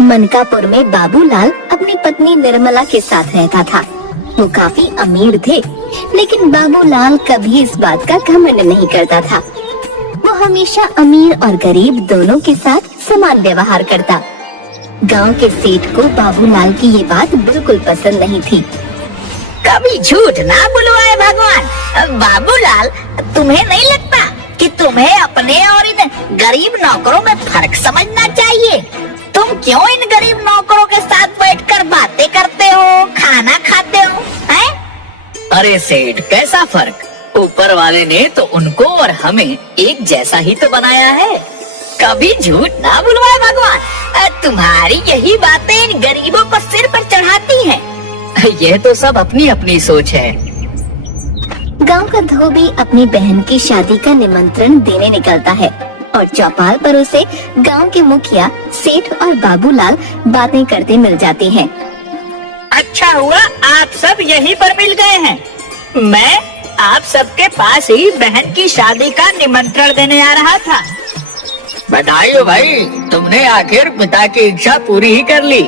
मनकापुर में बाबूलाल अपनी पत्नी निर्मला के साथ रहता था। वो काफी अमीर थे, लेकिन बाबूलाल कभी इस बात का घमंड नहीं करता था। वो हमेशा अमीर और गरीब दोनों के साथ समान व्यवहार करता। गांव के सेठ को बाबूलाल की ये बात बिल्कुल पसंद नहीं थी। कभी झूठ ना बुलवाए भगवान। बाबूलाल, तुम्हें नहीं लगता कि तुम्हें अपने और इन गरीब नौकरों में फर्क समझना चाहिए? तुम क्यों इन गरीब नौकरों के साथ बैठकर बातें करते हो, खाना खाते हो, हैं? अरे सेठ, कैसा फर्क? ऊपर वाले ने तो उनको और हमें एक जैसा ही तो बनाया है। कभी झूठ ना बुलवाए भगवान। तुम्हारी यही बातें इन गरीबों को सिर पर चढ़ाती हैं। यह तो सब अपनी अपनी सोच है। गांव का धोबी अपनी बहन की शादी का निमंत्रण देने निकलता है और चौपाल पर उसे गांव के मुखिया सेठ और बाबूलाल बातें करते मिल जाते हैं। अच्छा हुआ आप सब यहीं पर मिल गए हैं। मैं आप सबके पास ही बहन की शादी का निमंत्रण देने आ रहा था। बधाई हो भाई, तुमने आखिर पिता की इच्छा पूरी ही कर ली।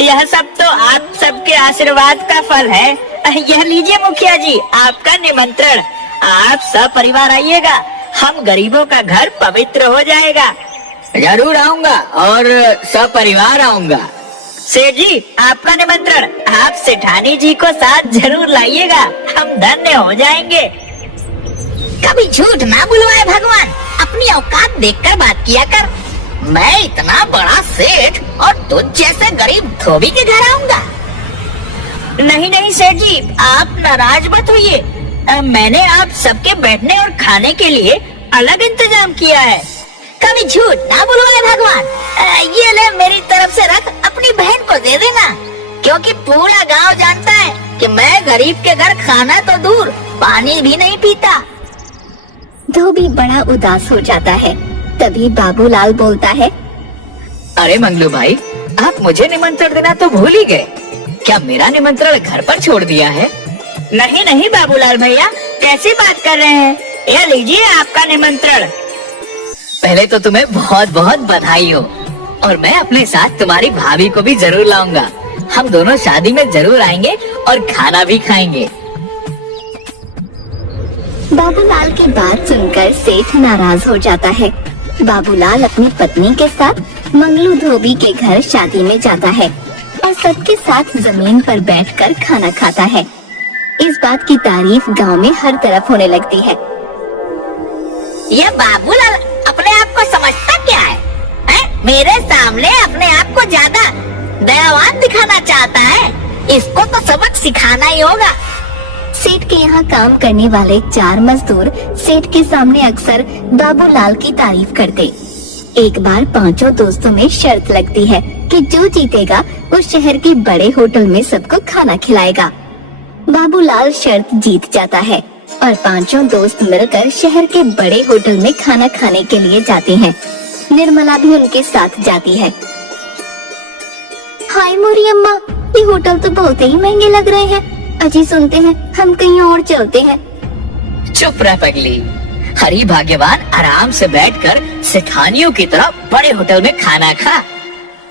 यह सब तो आप सबके आशीर्वाद का फल है। यह लीजिए मुखिया जी, आपका निमंत्रण। आप सब परिवार आइएगा, हम गरीबों का घर पवित्र हो जाएगा। जरूर आऊंगा और सब परिवार आऊंगा। सेठ जी, आपका निमंत्रण। आप सेठानी जी को साथ जरूर लाइएगा, हम धन्य हो जाएंगे। कभी झूठ ना बुलवाए भगवान। अपनी औकात देखकर बात किया कर। मैं इतना बड़ा सेठ और तुझ जैसे गरीब धोबी के घर आऊंगा? नहीं नहीं सेठ जी, आप नाराज मत होइए। मैंने आप सबके बैठने और खाने के लिए अलग इंतजाम किया है। कभी झूठ ना बुलवाए भगवान। ये ले, मेरी तरफ से रख, अपनी बहन को दे देना, क्योंकि पूरा गांव जानता है कि मैं गरीब के घर खाना तो दूर पानी भी नहीं पीता। धोबी बड़ा उदास हो जाता है। तभी बाबूलाल बोलता है, अरे मंगलू भाई, आप मुझे निमंत्रण देना तो भूल ही गए। क्या मेरा निमंत्रण घर पर छोड़ दिया है? नहीं नहीं बाबूलाल भैया, कैसी बात कर रहे हैं? यह लीजिए आपका निमंत्रण। पहले तो तुम्हें बहुत बहुत बधाई हो, और मैं अपने साथ तुम्हारी भाभी को भी जरूर लाऊंगा। हम दोनों शादी में जरूर आएंगे और खाना भी खाएंगे। बाबूलाल की बात सुनकर सेठ नाराज हो जाता है। बाबूलाल अपनी पत्नी के साथ मंगलू धोबी के घर शादी में जाता है और सबके साथ जमीन पर बैठकर खाना खाता है। इस बात की तारीफ गांव में हर तरफ होने लगती है। यह बाबूलाल अपने आप को समझता क्या है? मेरे सामने अपने आप को ज्यादा दयावान दिखाना चाहता है। इसको तो सबक सिखाना ही होगा। सेठ के यहाँ काम करने वाले 4 मजदूर सेठ के सामने अक्सर बाबूलाल की तारीफ करते। एक बार 5 दोस्तों में शर्त लगती है कि जो जीतेगा वो शहर के बड़े होटल में सबको खाना खिलाएगा। बाबूलाल शर्त जीत जाता है और 5 दोस्त मिलकर शहर के बड़े होटल में खाना खाने के लिए जाते हैं। निर्मला भी उनके साथ जाती है। हाय मोरी अम्मा, ये होटल तो बहुत ही महंगे लग रहे हैं। अजी सुनते हैं, हम कहीं और चलते हैं। चुप रह पगली। हरी भाग्यवान आराम से बैठकर सेठानियों की तरह बड़े होटल में खाना खा।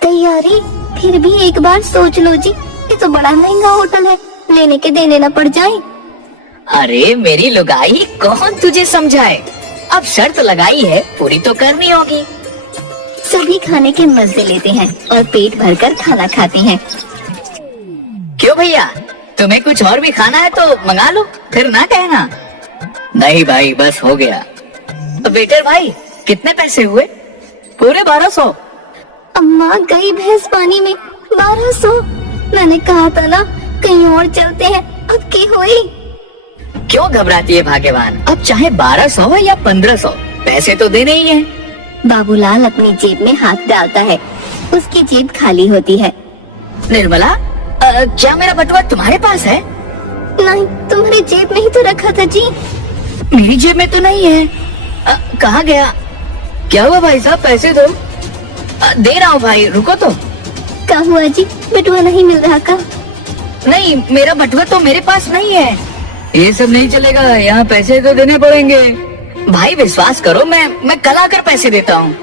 तैयारी फिर भी एक बार सोच लो जी, ये तो बड़ा महंगा होटल है, लेने के देने न पड़ जाए। अरे मेरी लुगाई, कौन तुझे समझाए? अब शर्त लगाई है, पूरी तो करनी होगी। सभी खाने के मजे लेते हैं और पेट भरकर खाना खाते हैं। क्यों भैया, तुम्हें कुछ और भी खाना है तो मंगा लो, फिर ना कहना। नहीं भाई, बस हो गया। वेटर भाई, कितने पैसे हुए? पूरे 1200। अम्मा गई भैंस पानी में। 1200? मैंने कहा था ना कहीं और चलते हैं, अब की हुई? क्यों घबराती है भाग्यवान? अब चाहे 1200 हो या 1500, पैसे तो देने ही हैं। बाबूलाल अपनी जेब में हाथ डालता है। उसकी जेब खाली होती है। निर्मला, क्या मेरा बटुआ तुम्हारे पास है? नहीं, तुम्हारी जेब में ही तो रखा था जी। मेरी जेब में तो नहीं है। कहाँ गया? क्या हुआ भाई साहब, पैसे दो। दे रहा हूँ भाई, रुको तो। क्या हुआ जी, बटुआ नहीं मिल रहा का? नहीं, मेरा बटुआ तो मेरे पास नहीं है। ये सब नहीं चलेगा, यहाँ पैसे तो देने पड़ेंगे। भाई विश्वास करो, मैं कल आकर पैसे देता हूँ।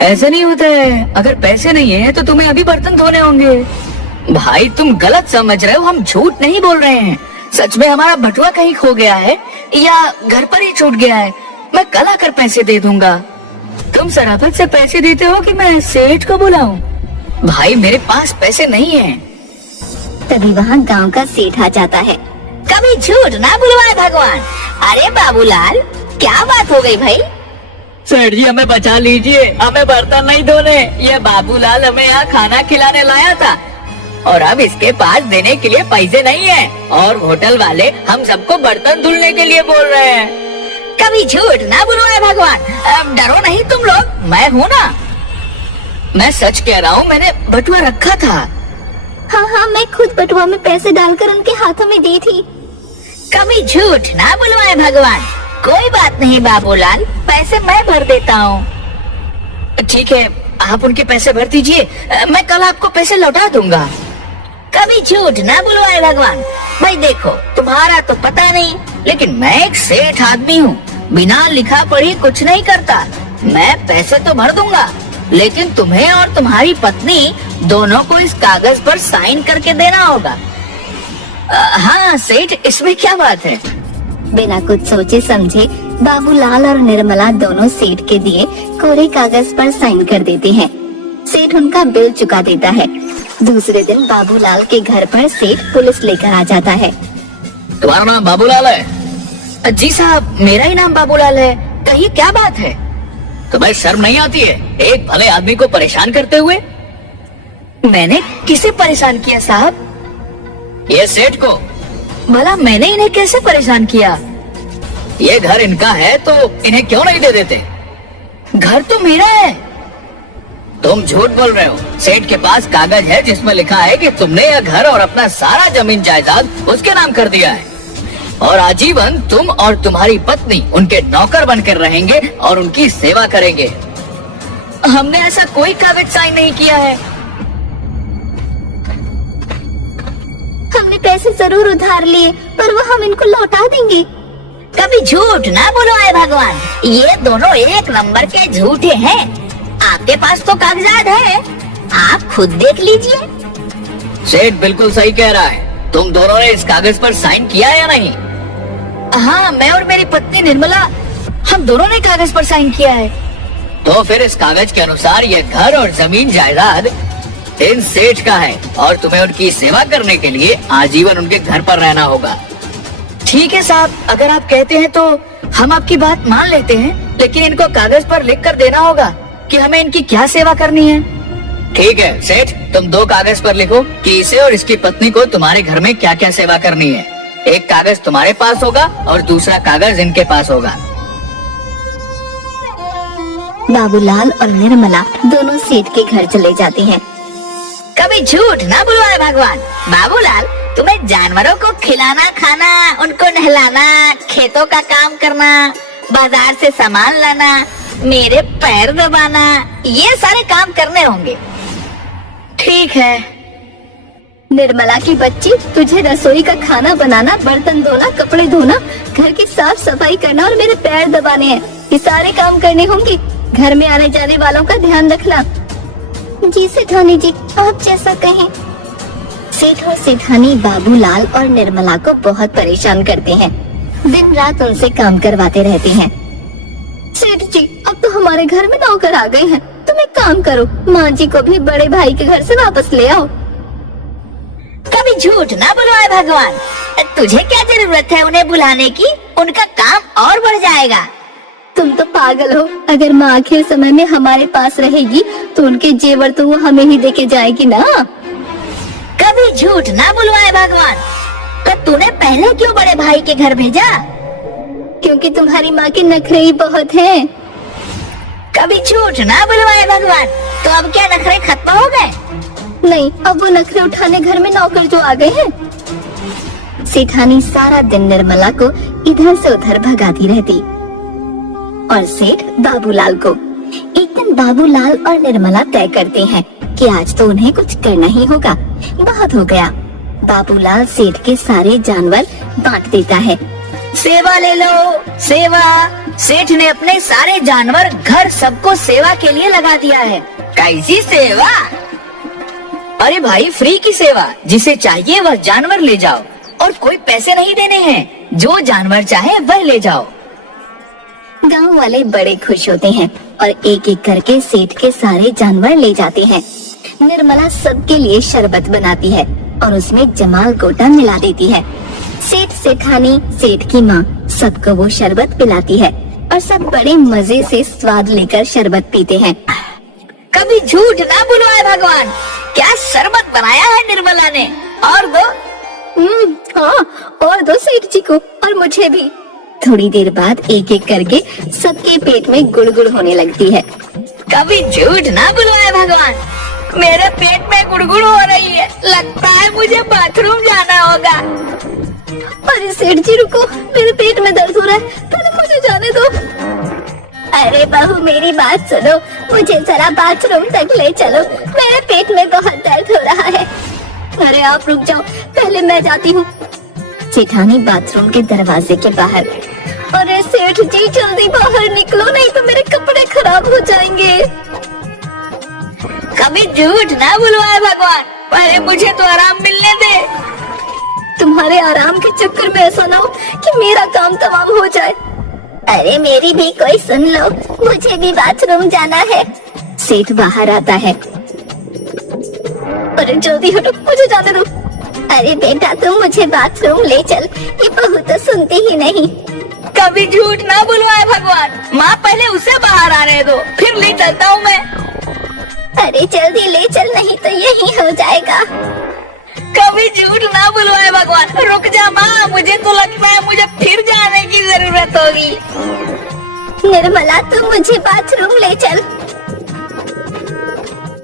ऐसा नहीं होता है, अगर पैसे नहीं है तो तुम्हें अभी बर्तन धोने होंगे। भाई तुम गलत समझ रहे हो, हम झूठ नहीं बोल रहे हैं। सच में हमारा बटुआ कहीं खो गया है या घर पर ही छूट गया है। मैं कल आकर पैसे दे दूंगा। तुम शराफत से पैसे देते हो कि मैं सेठ को बुलाऊं? भाई मेरे पास पैसे नहीं हैं। तभी वहाँ गांव का सेठ आ जाता है। कभी झूठ ना बुलवाए भगवान। अरे बाबूलाल, क्या बात हो गई भाई? सेठ जी हमें बचा लीजिए, हमें बर्तन नहीं धोने। ये बाबूलाल हमें यहाँ खाना खिलाने लाया था और अब इसके पास देने के लिए पैसे नहीं है और होटल वाले हम सबको बर्तन धुलने के लिए बोल रहे हैं। कभी झूठ ना बुलवाए भगवान। अब डरो नहीं तुम लोग, मैं हूँ ना। मैं सच कह रहा हूँ, मैंने बटुआ रखा था। हाँ हाँ, मैं खुद बटुआ में पैसे डालकर उनके हाथों में दी थी। कभी झूठ ना बुलवाए भगवान। कोई बात नहीं बाबूलाल, पैसे मैं भर देता हूँ। ठीक है, आप उनके पैसे भर दीजिए, मैं कल आपको पैसे लौटा दूंगा। कभी झूठ ना बुलवाए भगवान। भाई देखो, तुम्हारा तो पता नहीं, लेकिन मैं एक सेठ आदमी हूँ, बिना लिखा पढ़ी कुछ नहीं करता। मैं पैसे तो भर दूंगा, लेकिन तुम्हें और तुम्हारी पत्नी दोनों को इस कागज पर साइन करके देना होगा। हाँ सेठ, इसमें क्या बात है? बिना कुछ सोचे समझे बाबूलाल और निर्मला दोनों सेठ के दिए कोरे कागज पर साइन कर देते हैं। सेठ उनका बिल चुका देता है। दूसरे दिन बाबूलाल के घर पर सेठ पुलिस लेकर आ जाता है। तुम्हारा नाम बाबूलाल है? जी साहब, मेरा ही नाम बाबूलाल है। कहिए क्या बात है? तुम्हें शर्म नहीं आती है एक भले आदमी को परेशान करते हुए? मैंने किसे परेशान किया साहब? ये सेठ को। भला मैंने इन्हें कैसे परेशान किया? ये घर इनका है तो इन्हें क्यों नहीं दे देते? घर तो मेरा है। तुम झूठ बोल रहे हो। सेठ के पास कागज है जिसमें लिखा है कि तुमने यह घर और अपना सारा जमीन जायदाद उसके नाम कर दिया है और आजीवन तुम और तुम्हारी पत्नी उनके नौकर बनकर रहेंगे और उनकी सेवा करेंगे। हमने ऐसा कोई कागज साइन नहीं किया है। हमने पैसे जरूर उधार लिए, पर वो हम इनको लौटा देंगे। कभी झूठ ना बुलवाए भगवान। ये दोनों एक नंबर के झूठे हैं। आपके पास तो कागजात है, आप खुद देख लीजिए। सेठ बिल्कुल सही कह रहा है। तुम दोनों ने इस कागज पर साइन किया या नहीं? हाँ, मैं और मेरी पत्नी निर्मला, हम दोनों ने कागज पर साइन किया है। तो फिर इस कागज के अनुसार ये घर और जमीन जायदाद इन सेठ का है और तुम्हें उनकी सेवा करने के लिए आजीवन उनके घर पर रहना होगा। ठीक है साहब, अगर आप कहते हैं तो हम आपकी बात मान लेते हैं, लेकिन इनको कागज पर लिख कर देना होगा कि हमें इनकी क्या सेवा करनी है। ठीक है सेठ, तुम 2 कागज पर लिखो कि इसे और इसकी पत्नी को तुम्हारे घर में क्या क्या सेवा करनी है। एक कागज तुम्हारे पास होगा और दूसरा कागज इनके पास होगा। बाबूलाल और निर्मला दोनों सेठ के घर चले जाते हैं। कभी झूठ ना बुलवाए भगवान। बाबूलाल, तुम्हें जानवरों को खिलाना, खाना, उनको नहलाना, खेतों का काम करना, बाजार से सामान लाना, मेरे पैर दबाना, ये सारे काम करने होंगे। ठीक है। निर्मला की बच्ची, तुझे रसोई का खाना बनाना, बर्तन धोना, कपड़े धोना, घर की साफ सफाई करना और मेरे पैर दबाने हैं। ये सारे काम करने होंगे। घर में आने जाने वालों का ध्यान रखना। जी सेठानी जी, आप जैसा कहें। सेठ और सेठानी बाबूलाल और निर्मला को बहुत परेशान करते हैं। दिन रात उनसे काम करवाते रहते हैं। सेठ जी, अब तो हमारे घर में नौकर आ गए हैं। तुम एक काम करो, माँ जी को भी बड़े भाई के घर से वापस ले आओ। कभी झूठ ना बुलवाए भगवान। तुझे क्या जरूरत है उन्हें बुलाने की? उनका काम और बढ़ जाएगा। तुम तो पागल हो। अगर माँ आखिर समय में हमारे पास रहेगी तो उनके जेवर तो वो हमें ही देके जाएगी ना। कभी झूठ ना बुलवाए भगवान। तो तूने पहले क्यों बड़े भाई के घर भेजा? क्योंकि तुम्हारी माँ के नखरे ही बहुत हैं। कभी झूठ ना बुलवाए भगवान। तो अब क्या नखरे खत्म हो गए? नहीं, अब वो नखरे उठाने घर में नौकर जो आ गए हैं। सेठानी सारा दिन निर्मला को इधर से उधर भगाती रहती और सेठ बाबूलाल को। एक दिन बाबूलाल और निर्मला तय करते हैं कि आज तो उन्हें कुछ करना ही होगा। बहुत हो गया। बाबूलाल सेठ के सारे जानवर बांट देता है। सेवा ले लो, सेवा, सेठ ने अपने सारे जानवर, घर सबको सेवा के लिए लगा दिया है। कैसी सेवा? अरे भाई, फ्री की सेवा। जिसे चाहिए वह जानवर ले जाओ और कोई पैसे नहीं देने हैं। जो जानवर चाहे वह ले जाओ। गांव वाले बड़े खुश होते हैं और एक एक करके सेठ के सारे जानवर ले जाते हैं। निर्मला सबके लिए शरबत बनाती है और उसमें जमाल गोटा मिला देती है। सेठ, सेठानी, सेठ की माँ सबको वो शरबत पिलाती है और सब बड़े मजे से स्वाद लेकर शरबत पीते हैं। कभी झूठ ना बुलवाए भगवान, क्या शरबत बनाया है निर्मला ने। और दो। हाँ, और दो सेठ जी को और मुझे भी। थोड़ी देर बाद एक एक करके सबके पेट में गुड़गुड़ होने लगती है। कभी झूठ ना बुलवाए भगवान, मेरे पेट में गुड़गुड़ हो रही है। लगता है मुझे बाथरूम जाना होगा। अरे सेठ जी रुको, मेरे पेट में दर्द हो रहा है, पहले मुझे जाने दो। अरे बहू मेरी बात सुनो, मुझे जरा बाथरूम तक ले चलो, मेरे पेट में बहुत दर्द हो रहा है। अरे आप रुक जाओ, पहले मैं जाती हूँ। जेठानी बाथरूम के दरवाजे के बाहर। अरे सेठ जी जल्दी बाहर निकलो, नहीं तो मेरे कपड़े खराब हो जाएंगे। कभी झूठ ना बुलवाए भगवान, पहले मुझे तो आराम मिलने दे। तुम्हारे आराम के चक्कर में ऐसा ना हो कि मेरा काम तमाम हो जाए। अरे मेरी भी कोई सुन लो, मुझे भी बाथरूम जाना है। सेठ बाहर आता है। अरे जल्दी हटो, मुझे जाने दो। अरे बेटा तुम मुझे बाथरूम ले चल, ये बहू तो सुनती ही नहीं। कभी झूठ ना बुलवाए भगवान, माँ पहले उसे बाहर आने दो, फिर ले चलता हूँ मैं। अरे जल्दी ले चल, नहीं तो यही हो जाएगा। कभी झूठ ना बुलवाए भगवान, रुक जा माँ, मुझे तो लगता है मुझे फिर जाने की जरूरत होगी। निर्मला तुम मुझे बाथरूम ले चल।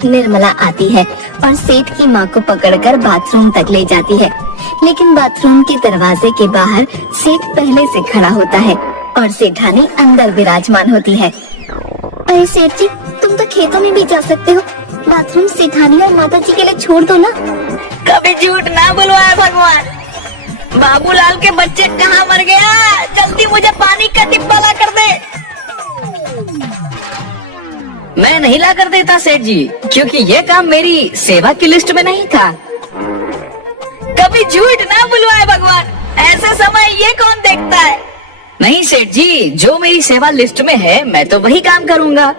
निर्मला आती है और सेठ की माँ को पकड़कर बाथरूम तक ले जाती है, लेकिन बाथरूम के दरवाजे के बाहर सेठ पहले से खड़ा होता है और सेठानी अंदर विराजमान होती है। अरे सेठ जी, तुम तो खेतों में भी जा सकते हो, बाथरूम सेठानी और माता जी के लिए छोड़ दो ना। कभी झूठ ना बुलवाए भगवान, बाबूलाल के बच्चे कहाँ मर गया, जल्दी मुझे पानी का डिब्बा ला कर दे। मैं नहीं ला कर देता सेठ जी, क्योंकि ये काम मेरी सेवा की लिस्ट में नहीं था। कभी झूठ ना बुलवाए भगवान, ऐसे समय ये कौन देखता है। नहीं सेठ जी, जो मेरी सेवा लिस्ट में है मैं तो वही काम करूँगा।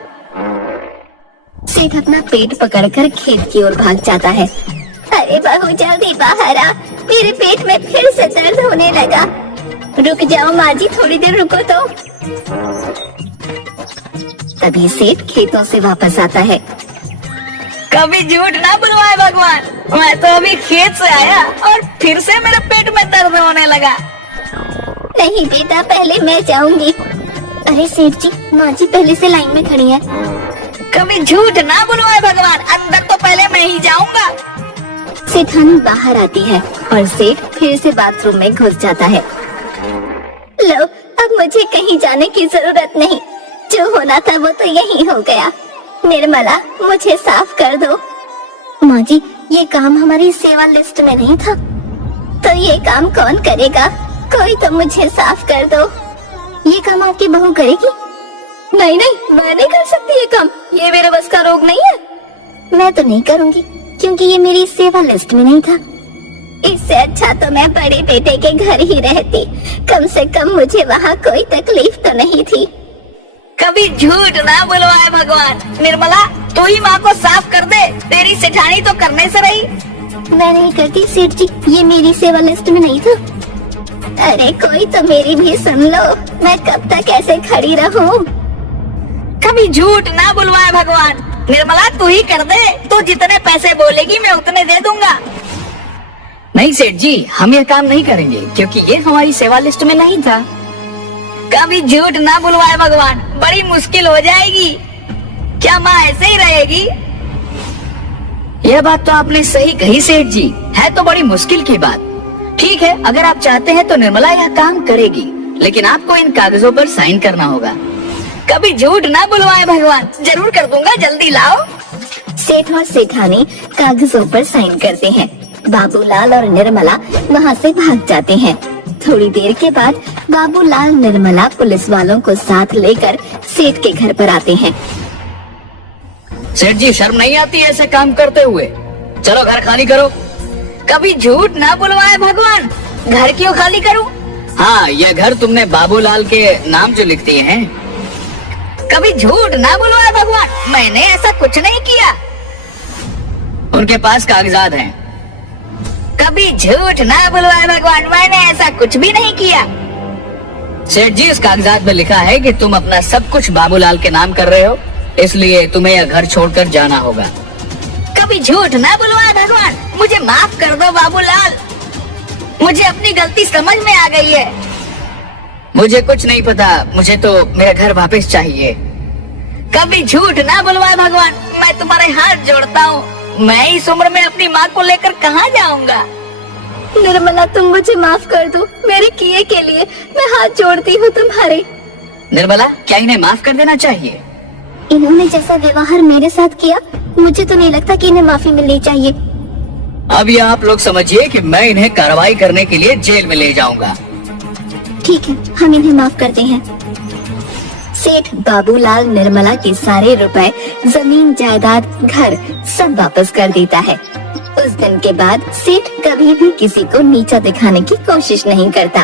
सेठ अपना पेट पकड़कर खेत की ओर भाग जाता है। अरे बहू जल्दी बाहर आ, मेरे पेट में फिर से दर्द होने लगा। रुक जाओ माँ जी, थोड़ी देर रुको तो। तभी सेठ खेतों से वापस आता है। कभी झूठ ना बुलवाए भगवान, मैं तो अभी खेत से आया और फिर से मेरे पेट में दर्द होने लगा। नहीं बेटा, पहले मैं जाऊंगी। अरे सेठ जी, माँ जी पहले से लाइन में खड़ी है। कभी झूठ ना बुलवाए भगवान, अंदर तो पहले मैं ही जाऊंगा। सेठानी बाहर आती है और सेठ फिर से बाथरूम में घुस जाता है। लो, अब मुझे कहीं जाने की जरूरत नहीं, जो होना था वो तो यही हो गया। निर्मला मुझे साफ कर दो। माँ जी, ये काम हमारी सेवा लिस्ट में नहीं था। तो ये काम कौन करेगा? कोई तो मुझे साफ कर दो। ये काम आपकी बहू करेगी? नहीं नहीं, मैं नहीं कर सकती ये काम, ये मेरे बस का रोग नहीं है। मैं तो नहीं करूँगी, क्योंकि ये मेरी सेवा लिस्ट में नहीं था। इससे अच्छा तो मैं बड़े बेटे के घर ही रहती, कम से कम मुझे वहाँ कोई तकलीफ तो नहीं थी। कभी झूठ ना बुलवाए भगवान, निर्मला तू ही माँ को साफ कर दे, तेरी सेठानी तो करने से रही। मैं नहीं करती सेठ जी, ये मेरी सेवा लिस्ट में नहीं था। अरे कोई तो मेरी भी सुन लो, मैं कब तक ऐसे खड़ी रहूं? कभी झूठ ना बुलवाए भगवान, निर्मला तू ही कर दे, तू जितने पैसे बोलेगी मैं उतने दे दूंगा। नहीं सेठ जी, हम यह काम नहीं करेंगे, क्योंकि ये हमारी सेवा लिस्ट में नहीं था। कभी झूठ ना बुलवाए भगवान, बड़ी मुश्किल हो जाएगी। क्या माँ ऐसे ही रहेगी? यह बात तो आपने सही कही सेठ जी, है तो बड़ी मुश्किल की बात। ठीक है, अगर आप चाहते हैं तो निर्मला यह काम करेगी, लेकिन आपको इन कागजों पर साइन करना होगा। कभी झूठ ना बुलवाए भगवान, जरूर कर दूंगा, जल्दी लाओ। सेठ और सेठानी कागजों पर साइन करते हैं। बाबूलाल और निर्मला वहाँ से भाग जाते हैं। थोड़ी देर के बाद बाबूलाल निर्मला पुलिस वालों को साथ लेकर सेठ के घर पर आते हैं। सेठ जी, शर्म नहीं आती ऐसे काम करते हुए? चलो घर खाली करो। कभी झूठ ना बुलवाए भगवान, घर क्यों खाली करूं? हाँ, यह घर तुमने बाबूलाल के नाम जो लिख दिए हैं। कभी झूठ ना बुलवाए भगवान, मैंने ऐसा कुछ नहीं किया। उनके पास कागजात हैं। कभी झूठ ना बुलवाए भगवान, मैंने ऐसा कुछ भी नहीं किया। सेठ जी, इस कागजात में लिखा है कि तुम अपना सब कुछ बाबूलाल के नाम कर रहे हो, इसलिए तुम्हें यह घर छोड़कर जाना होगा। कभी झूठ ना बुलवाए भगवान, मुझे माफ कर दो बाबूलाल, मुझे अपनी गलती समझ में आ गई है। मुझे कुछ नहीं पता, मुझे तो मेरा घर वापस चाहिए। कभी झूठ ना बुलवाए भगवान, मैं तुम्हारे हाथ जोड़ता हूँ, मैं इस उम्र में अपनी माँ को लेकर कहाँ जाऊँगा। निर्मला, तुम मुझे माफ कर दो, मेरे किए के लिए मैं हाथ जोड़ती हूँ तुम्हारे। निर्मला, क्या इन्हें माफ कर देना चाहिए? इन्होंने जैसा व्यवहार मेरे साथ किया, मुझे तो नहीं लगता कि इन्हें माफी मिलनी चाहिए। अब ये आप लोग समझिए कि मैं इन्हें कार्रवाई करने के लिए जेल में ले जाऊंगा। ठीक है, हम इन्हें माफ करते हैं। सेठ बाबूलाल निर्मला के सारे रुपए, जमीन जायदाद, घर सब वापस कर देता है। उस दिन के बाद सेठ कभी भी किसी को नीचा दिखाने की कोशिश नहीं करता।